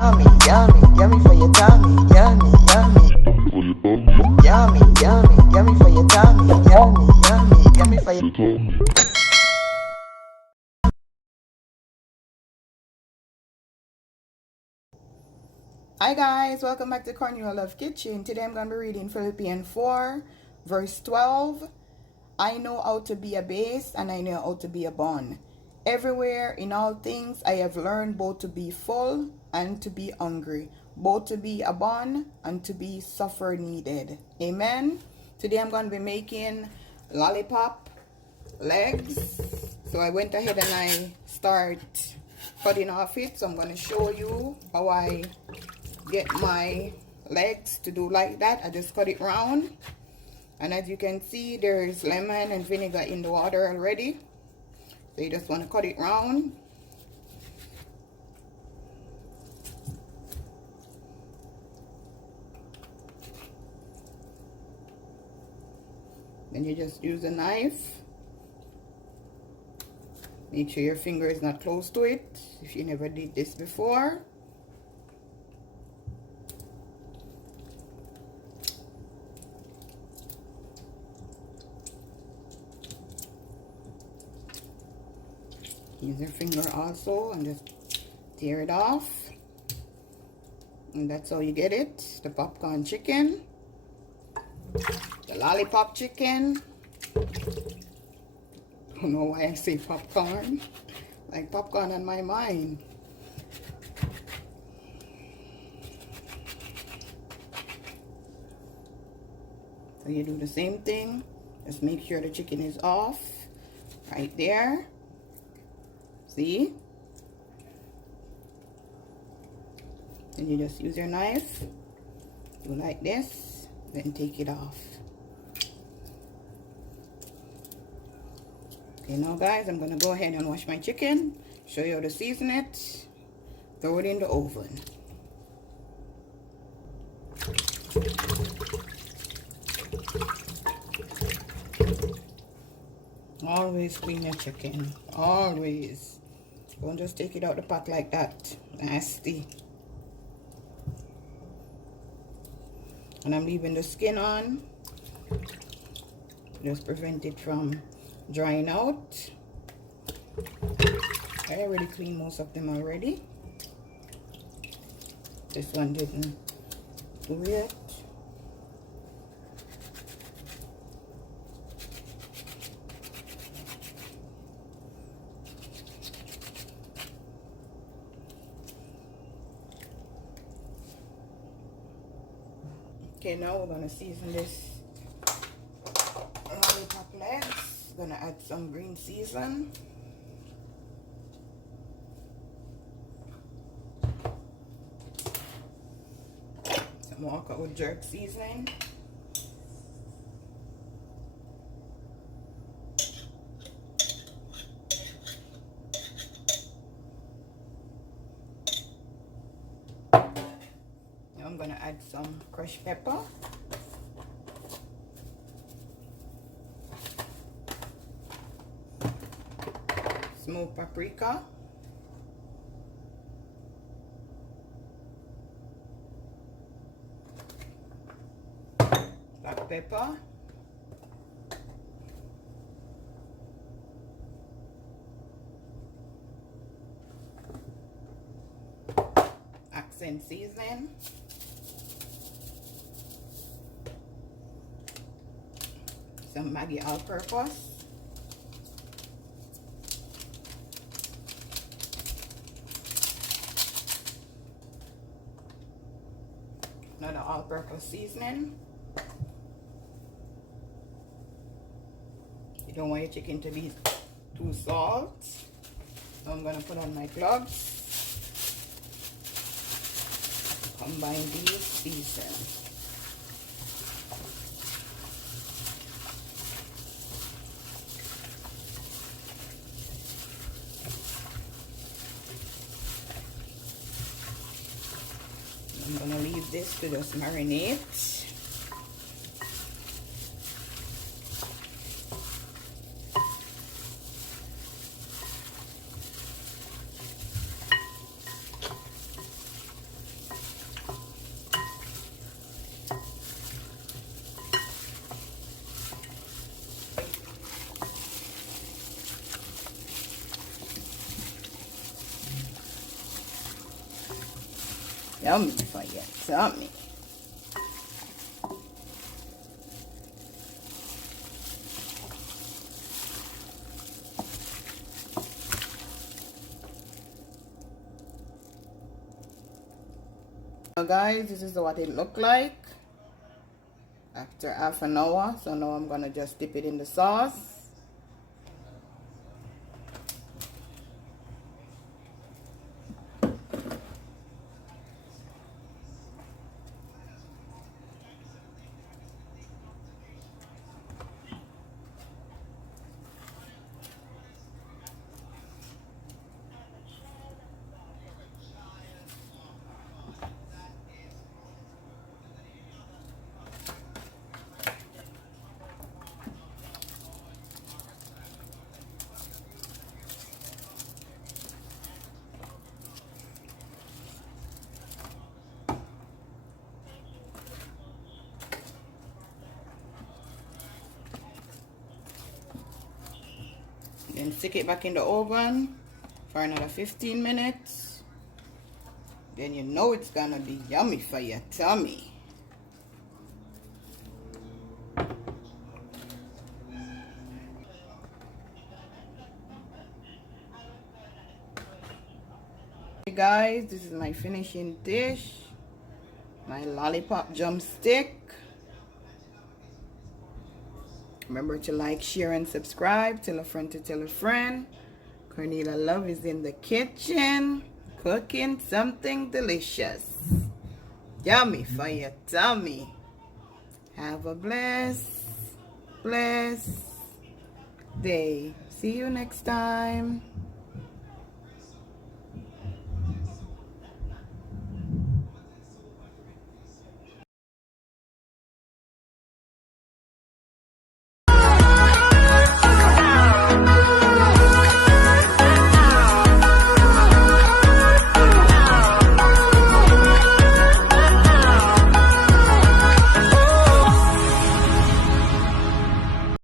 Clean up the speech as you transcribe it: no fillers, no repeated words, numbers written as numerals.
Yummy, yummy, yummy for your tummy. Yummy, yummy. Yummy, yummy, yummy for your tummy. Yummy, yummy, yummy for your tummy. Hi guys, welcome back to Cornelialove Kitchen. Today I'm going to be reading Philippians 4 verse 12. I know how to be a base and I know how to be a bond. Everywhere in all things I have learned both to be full and to be hungry, both to be a bond and to be suffer needed. Amen. Today I'm going to be making lollipop legs. So I went ahead and I start cutting off it. So I'm going to show you how I get my legs to do like that. I just cut it round, and as you can see there's lemon and vinegar in the water already, so you just want to cut it round. Then you just use a knife. Make sure your finger is not close to it if you never did this before. Use your finger also and just tear it off. And that's how you get it. The popcorn chicken. The lollipop chicken. Don't know why I say popcorn. Like popcorn on my mind. So you do the same thing. Just make sure the chicken is off. Right there. See? Then you just use your knife, do like this, then take it off. Okay, now guys, I'm gonna go ahead and wash my chicken, show you how to season it, throw it in the oven. Always clean your chicken, always. Don't just take it out the pot like that. Nasty. And I'm leaving the skin on. Just prevent it from drying out. I already cleaned most of them already. This one didn't do it. Okay, now we're gonna season this lollipop legs. Gonna add some green season. Some Walker with jerk seasoning. Now I'm gonna add some crushed pepper. Smoked paprika. Black pepper. Accent seasoning. Some Maggi all-purpose. Another all-purpose seasoning. You don't want your chicken to be too salt. So I'm gonna put on my gloves. Combine these seasons. I'm gonna leave this to just marinate. Yummy for your tummy. Now guys, this is what it looked like after half an hour. So now I'm gonna just dip it in the sauce. Then stick it back in the oven for another 15 minutes. Then you know it's gonna be yummy for your tummy. Hey guys, this is my finishing dish. My lollipop drumstick. Remember to like, share, and subscribe. Tell a friend to tell a friend. Cornelialove is in the kitchen cooking something delicious. Yummy for your tummy. Have a blessed day. See you next time.